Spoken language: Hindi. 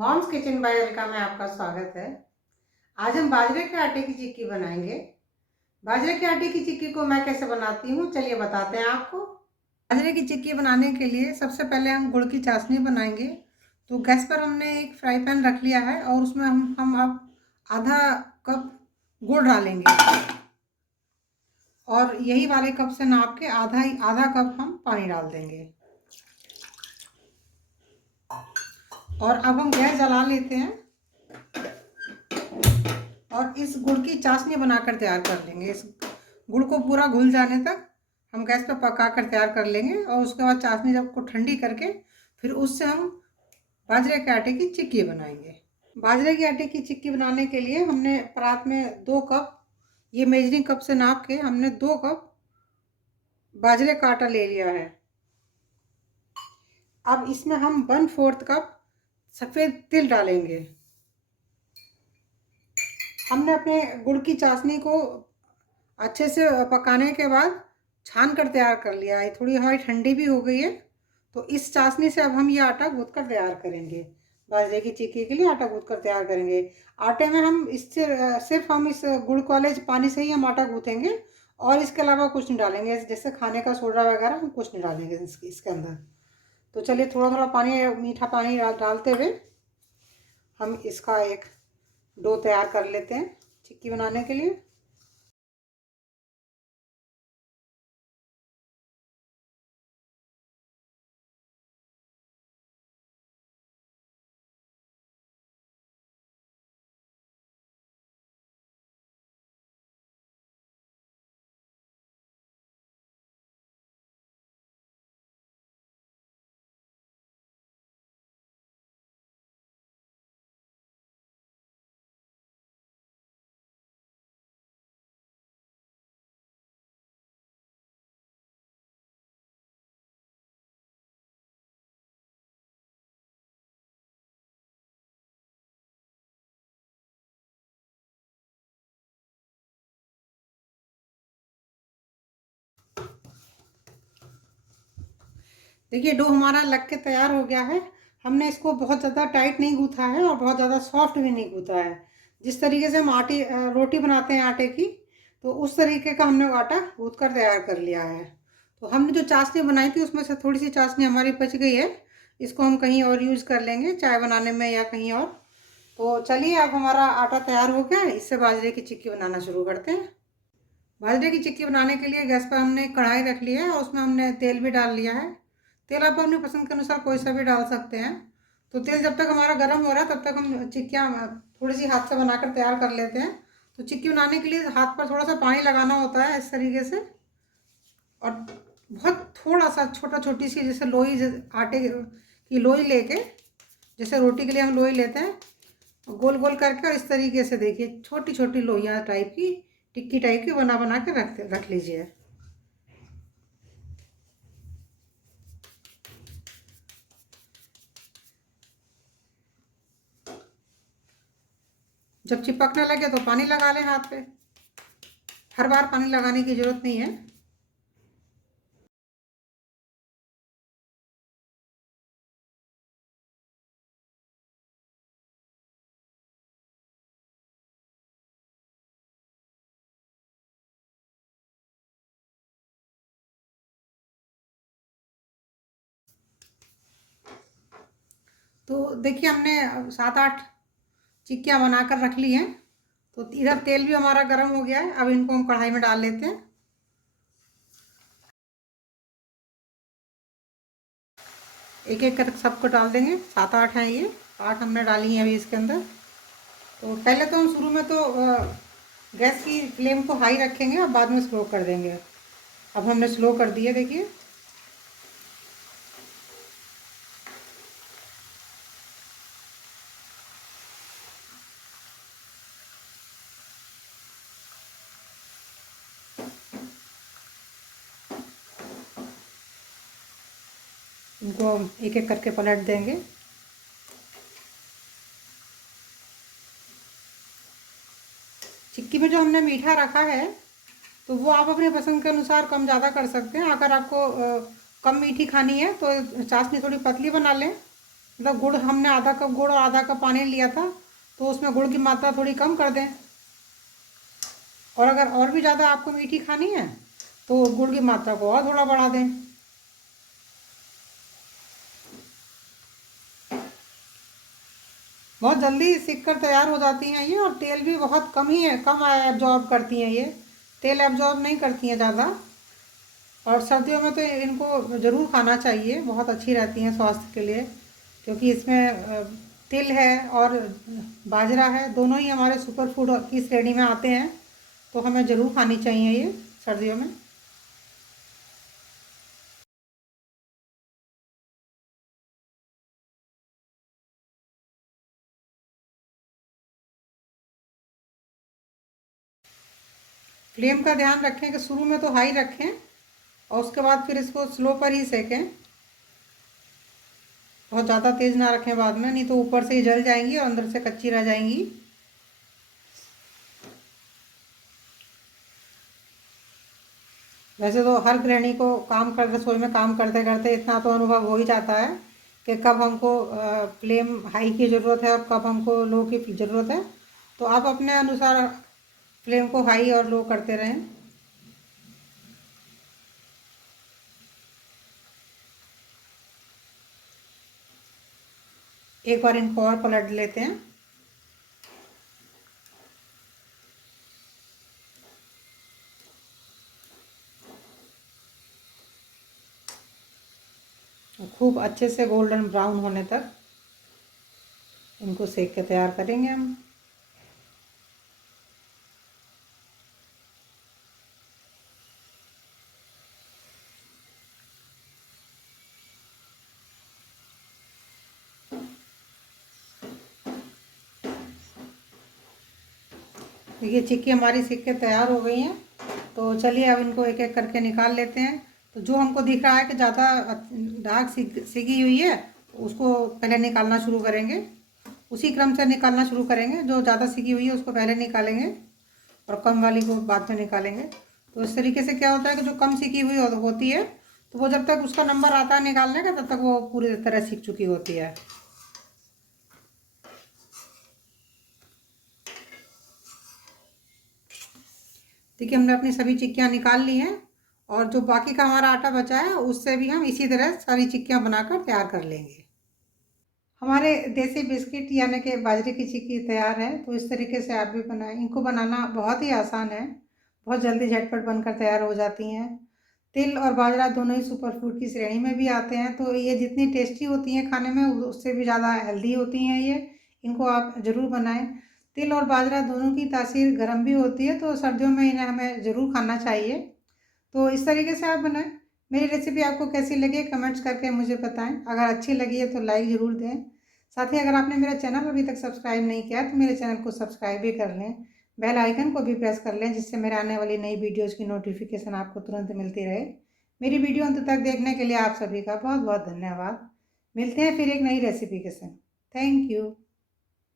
मॉम्स किचन बाय अलका में आपका स्वागत है। आज हम बाजरे के आटे की चिक्की बनाएंगे। बाजरे के आटे की चिक्की को मैं कैसे बनाती हूँ चलिए बताते हैं आपको। बाजरे की चिक्की बनाने के लिए सबसे पहले हम गुड़ की चाशनी बनाएंगे। तो गैस पर हमने एक फ्राई पैन रख लिया है और उसमें हम अब आधा कप गुड़ डालेंगे और यही वाले कप से नाप के आधा कप हम पानी डाल देंगे। और अब हम गैस जला लेते हैं और इस गुड़ की चाशनी बनाकर तैयार कर लेंगे। इस गुड़ को पूरा घुल जाने तक हम गैस पर पका कर तैयार कर लेंगे और उसके बाद चाशनी जब को ठंडी करके फिर उससे हम बाजरे के आटे की चिक्की बनाएंगे। बाजरे के आटे की चिक्की बनाने के लिए हमने परात में 2 कप, ये मेजरिंग कप से नाप के हमने 2 कप बाजरे का आटा ले लिया है। अब इसमें हम 1/4 कप सफ़ेद तिल डालेंगे। हमने अपने गुड़ की चाशनी को अच्छे से पकाने के बाद छान कर तैयार कर लिया है। थोड़ी हमारी ठंडी भी हो गई है। तो इस चाशनी से अब हम ये आटा गूँथ कर तैयार करेंगे। बाजरे की चिक्की के लिए आटा गूँथ कर तैयार करेंगे। आटे में हम इससे सिर्फ हम इस गुड़ वाले पानी से ही हम आटा गूँथेंगे और इसके अलावा कुछ नहीं डालेंगे। जैसे खाने का सोडा वगैरह हम कुछ नहीं डालेंगे इसके अंदर। तो चलिए थोड़ा थोड़ा पानी, मीठा पानी डालते हुए हम इसका एक डो तैयार कर लेते हैं चिक्की बनाने के लिए। देखिए डो हमारा लग के तैयार हो गया है। हमने इसको बहुत ज़्यादा टाइट नहीं गूँथा है और बहुत ज़्यादा सॉफ्ट भी नहीं गूँथा है। जिस तरीके से हम रोटी बनाते हैं आटे की, तो उस तरीके का हमने आटा गूँथ कर तैयार कर लिया है। तो हमने जो चाशनी बनाई थी उसमें से थोड़ी सी चाशनी हमारी बच गई है। इसको हम कहीं और यूज़ कर लेंगे, चाय बनाने में या कहीं और। तो चलिए अब हमारा आटा तैयार हो गया है। इससे बाजरे की चिक्की बनाना शुरू करते हैं। बाजरे की चिक्की बनाने के लिए गैस पर हमने कढ़ाई रख ली है और उसमें हमने तेल भी डाल लिया है। तेल आप अपनी पसंद के अनुसार कोई सा भी डाल सकते हैं। तो तेल जब तक हमारा गर्म हो रहा है तब तक हम चिक्कियाँ थोड़ी सी हाथ से बनाकर तैयार कर लेते हैं। तो चिक्की बनाने के लिए हाथ पर थोड़ा सा पानी लगाना होता है इस तरीके से, और बहुत थोड़ा सा छोटी सी जैसे लोई, आटे की लोई लेके, जैसे रोटी के लिए हम लोई लेते हैं, गोल गोल करके और इस तरीके से देखिए छोटी छोटी लोइयाँ टाइप की, टिक्की टाइप की बना बना के रख लीजिए। जब चिपकने लगे तो पानी लगा लें हाथ पे। हर बार पानी लगाने की ज़रूरत नहीं है। तो देखिए हमने 7-8 चिक्कियाँ बनाकर रख ली हैं। तो इधर तेल भी हमारा गर्म हो गया है। अब इनको हम कढ़ाई में डाल लेते हैं। एक एक कर सबको डाल देंगे। 7-8 हैं, ये 8 हमने डाली हैं अभी इसके अंदर। तो पहले तो हम शुरू में तो गैस की फ्लेम को हाई रखेंगे और बाद में स्लो कर देंगे। अब हमने स्लो कर दिया, देखिए। इनको एक एक करके पलट देंगे। चिक्की में जो हमने मीठा रखा है तो वो आप अपने पसंद के अनुसार कम ज़्यादा कर सकते हैं। अगर आपको कम मीठी खानी है तो चाशनी थोड़ी पतली बना लें, मतलब गुड़ हमने आधा कप गुड़ और आधा कप पानी लिया था, तो उसमें गुड़ की मात्रा थोड़ी कम कर दें। और अगर और भी ज़्यादा आपको मीठी खानी है तो गुड़ की मात्रा को और थोड़ा बढ़ा दें। बहुत जल्दी सिक कर तैयार हो जाती हैं ये, और तेल भी बहुत कम ही है, कम एब्जॉर्ब करती हैं ये, तेल एब्जॉर्ब नहीं करती हैं ज़्यादा। और सर्दियों में तो इनको ज़रूर खाना चाहिए, बहुत अच्छी रहती हैं स्वास्थ्य के लिए, क्योंकि इसमें तिल है और बाजरा है, दोनों ही हमारे सुपर फूड की श्रेणी में आते हैं, तो हमें ज़रूर खानी चाहिए ये सर्दियों में। फ्लेम का ध्यान रखें कि शुरू में तो हाई रखें और उसके बाद फिर इसको स्लो पर ही सेकें। बहुत ज़्यादा तेज़ ना रखें बाद में, नहीं तो ऊपर से ही जल जाएंगी और अंदर से कच्ची रह जाएंगी। वैसे तो हर गृहिणी को काम कर रसोई में काम करते करते इतना तो अनुभव हो ही जाता है कि कब हमको फ्लेम हाई की ज़रूरत है और कब हमको लो की ज़रूरत है। तो आप अपने अनुसार फ्लेम को हाई और लो करते रहें। एक बार इनको और पलट लेते हैं। खूब अच्छे से गोल्डन ब्राउन होने तक इनको सेक के तैयार करेंगे हम। देखिए चिक्की हमारी सिक के तैयार हो गई हैं, तो चलिए अब इनको एक एक करके निकाल लेते हैं। तो जो हमको दिख रहा है कि ज़्यादा दाग सिकी हुई है, उसको पहले निकालना शुरू करेंगे। उसी क्रम से निकालना शुरू करेंगे, जो ज़्यादा सिकी हुई है उसको पहले निकालेंगे और कम वाली को बाद में निकालेंगे। तो इस तरीके से क्या होता है कि जो कम सिकी हुई होती है, तो वो जब तक उसका नंबर आता है निकालने का, तब तक वो पूरी तरह सीख चुकी होती है। देखिए हमने अपनी सभी चिक्कियाँ निकाल ली हैं, और जो बाकी का हमारा आटा बचा है उससे भी हम इसी तरह सारी चिक्कियाँ बनाकर तैयार कर लेंगे। हमारे देसी बिस्किट यानी कि बाजरे की चिक्की तैयार है। तो इस तरीके से आप भी बनाएं। इनको बनाना बहुत ही आसान है, बहुत जल्दी झटपट बनकर तैयार हो जाती हैं। तिल और बाजरा दोनों ही सुपर फूड की श्रेणी में भी आते हैं, तो ये जितनी टेस्टी होती हैं खाने में उससे भी ज़्यादा हेल्दी होती हैं ये। इनको आप ज़रूर बनाएं। तिल और बाजरा दोनों की तासीर गर्म भी होती है, तो सर्दियों में इन्हें हमें ज़रूर खाना चाहिए। तो इस तरीके से आप बनाएं। मेरी रेसिपी आपको कैसी लगी कमेंट्स करके मुझे बताएं। अगर अच्छी लगी है तो लाइक ज़रूर दें। साथ ही अगर आपने मेरा चैनल अभी तक सब्सक्राइब नहीं किया तो मेरे चैनल को सब्सक्राइब भी कर लें, बेल आइकन को भी प्रेस कर लें, जिससे मेरे आने वाली नई वीडियोज़ की नोटिफिकेशन आपको तुरंत मिलती रहे। मेरी वीडियो अंत तक देखने के लिए आप सभी का बहुत बहुत धन्यवाद। मिलते हैं फिर एक नई रेसिपी के साथ। Thank you.